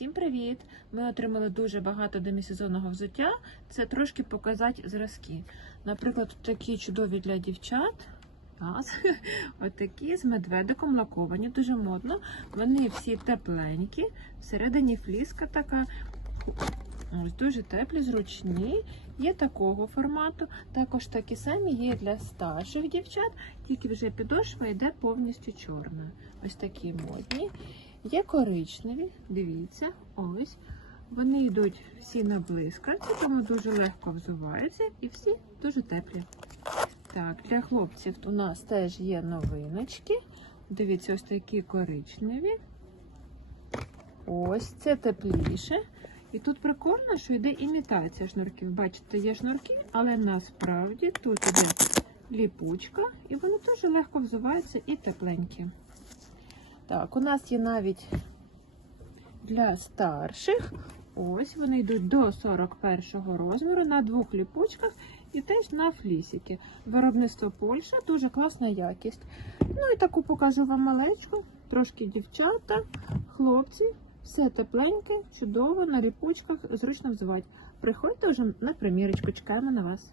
Всім привіт! Ми отримали дуже багато демісезонного взуття. Це трошки показати зразки. Наприклад, такі чудові для дівчат. Раз. Отакі з медведиком лаковані, дуже модно. Вони всі тепленькі, всередині фліска така. Ось дуже теплі, зручні. Є такого формату. Також такі самі є для старших дівчат, тільки вже підошва йде повністю чорна. Ось такі модні. Є коричневі, дивіться, ось. Вони йдуть всі на блискавці, тому дуже легко взуваються і всі дуже теплі. Так, для хлопців у нас теж є новиночки. Дивіться, ось такі коричневі. Ось це тепліше. І тут прикольно, що йде імітація шнурків. Бачите, є шнурки, але насправді тут іде ліпучка, і вони дуже легко взуваються і тепленькі. Так, у нас є навіть для старших. Ось вони йдуть до 41 розміру на двох ліпучках і теж на флісіки. Виробництво Польща, дуже класна якість. Ну і таку покажу вам малечку. Трошки дівчата, хлопці. Все тепленьке, чудово, на ліпучках, зручно взувати. Приходьте вже на примірочку, чекаємо на вас.